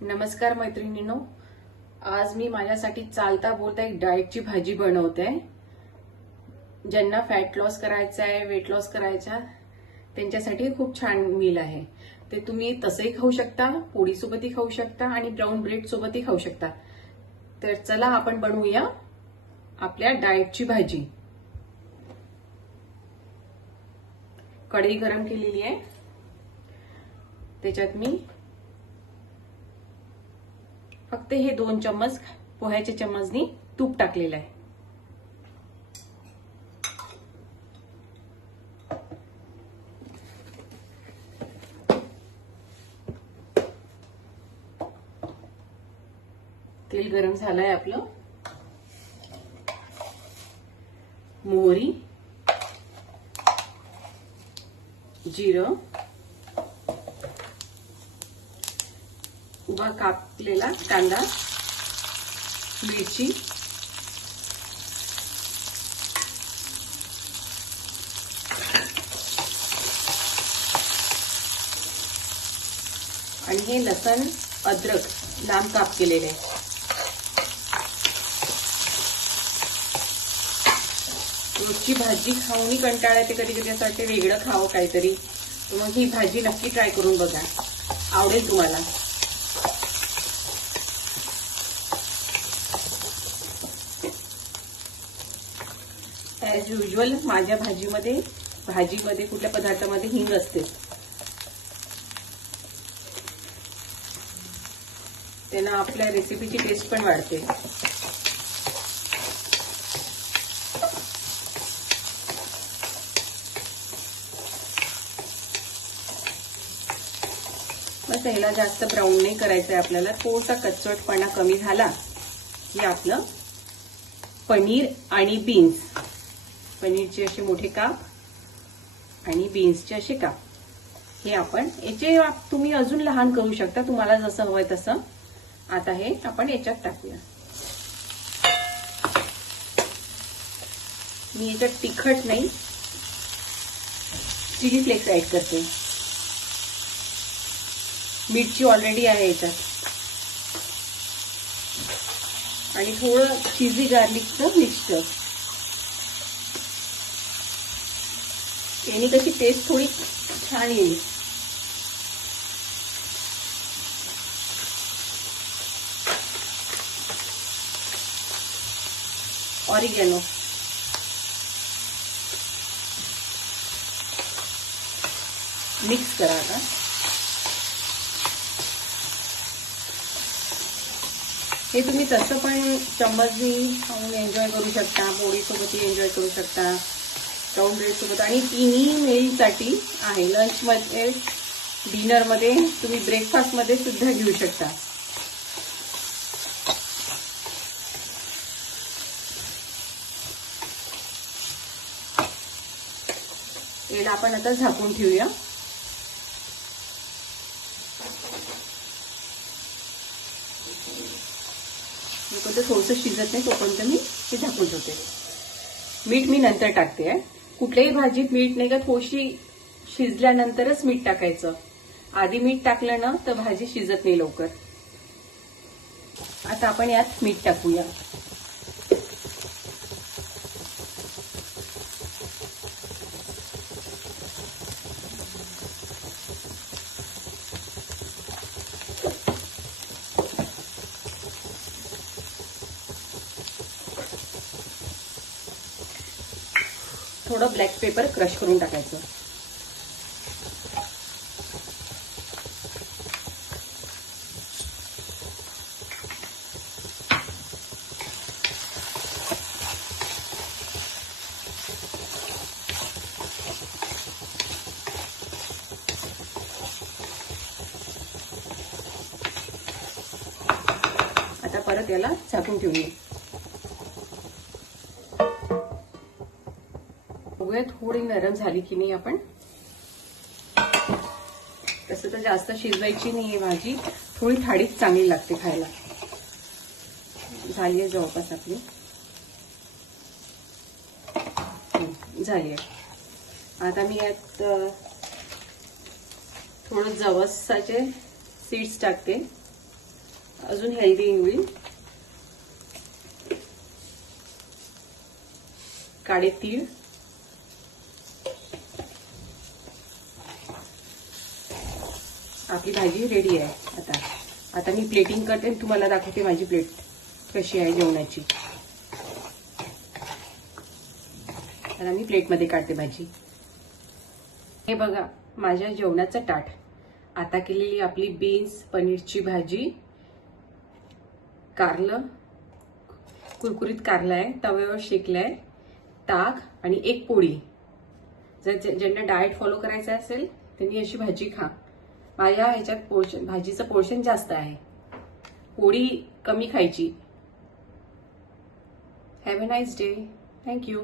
नमस्कार मैत्रिणींनो, आज मी माझ्यासाठी चालता बोलता एक डाएटची भाजी बनवते। ज्यांना फॅट लॉस करायचा आहे, वेट लॉस करायचा, त्यांच्यासाठी खूप छान मील आहे। ते तुम्ही तसंही खाऊ शकता, पोळी सोबतही खाऊ शकता आणि ब्राऊन ब्रेड सोबतही खाऊ शकता। तर चला आपण बनवूया आपल्या डाएटची भाजी। कढई गरम केलेली आहे, त्याच्यात मी फक्त हे 2 चम्मच पोह्याच्या चम्मचनी तूप टाकलेलं आहे। तेल गरम झालंय आपलं। मोहरी, जिरं, उभा कापलेला कांदा, मिरची, आणि हे लसण अद्रक लांब काप केलेले आहे। रोजची भाजी खाऊनही कंटाळा येते, कधी कधी असं वाटते वेगळं खावं काहीतरी। तर मग ही भाजी नक्की ट्राय करून बघा, आवडेल तुम्हाला। ॲज युजल माझ्या भाजीमध्ये कुठल्या पदार्थामध्ये हिंग असते, त्यांना आपल्या रेसिपीची टेस्ट पण वाढते। मग त्याला जास्त ब्राऊन नाही करायचंय आपल्याला, थोडासा कच्चटपणा कमी झाला की आपलं पनीर आणि बीन्स, पनीरचे असे मोठे काप आणि बीन्सचे असे काप, हे आपण याचे तुम्ही अजून लहान करू शकता, तुम्हाला जसं हवंय तसं। आता हे आपण याच्यात टाकूया। मी याच्यात तिखट नाही, चिली फ्लेक्स ऍड करते। मिरची ऑलरेडी आहे याच्यात, आणि थोडं चिझी गार्लिकचं मिक्सचर। यानी कशी टेस्ट थोडी छान येईल। ऑरिगॅनो, मिक्स करा आता। हे तुम्ही तसं पण चम्मचनी खाऊन एन्जॉय करू शकता, पोळी सोबतही एन्जॉय करू शकता, ब्राऊन ब्रेड सोबत, आणि तिन्ही मीलसाठी आहे। लंच मध्ये, डिनर मध्ये, तुम्ही ब्रेकफास्ट मध्ये सुद्धा घेऊ शकता। याला आपण आता झाकून ठेवूया। जोपर्यंत थोडंसं शिजत नाही तोपर्यंत मी ते झाकून ठेवते। मीठ मी नंतर टाकते। कुठल्याही भाजीत मीठ नाही का, थोडीशी शिजल्यानंतरच मीठ टाकायचं। आधी मीठ टाकलं ना तर भाजी शिजत नाही लवकर। आता आपण यात मीठ टाकूया। थोडं ब्लॅक पेपर क्रश करून टाकायचं। आता परत याला झाकून ठेवूया। बघूया थोडी नरम झाली की नाही आपण। तसं तर जास्त शिजवायची नाहीये भाजी, थोडी थाळीच चांगली लागते खायला। झाली आहे जवळपास आपली, झाली आहे। आता मी यात थोडं जवसाचे सीड्स टाकते, अजून हेल्दी होईल. काळे तीळ, आपली भाजी रेडी आहे. आता मी प्लेटिंग करते आणि तुम्हाला दाखवते माझी प्लेट कशी आहे जेवणाची. आता मी प्लेटमध्ये काढते भाजी. हे बघा माझ्या जेवणाचं ताट. आता केलेली आपली बीन्स पनीरची भाजी, कारलं, कुरकुरीत कारलं आहे, तव्यावर शेकलंय, ताक आणि एक पोळी. जर ज्यांना डाएट फॉलो करायचं असेल त्यांनी अशी भाजी खा. माझ्या ह्याच्यात भाजीचं पोर्शन जास्त आहे, पोळी कमी खायची. Have a nice day. Thank you.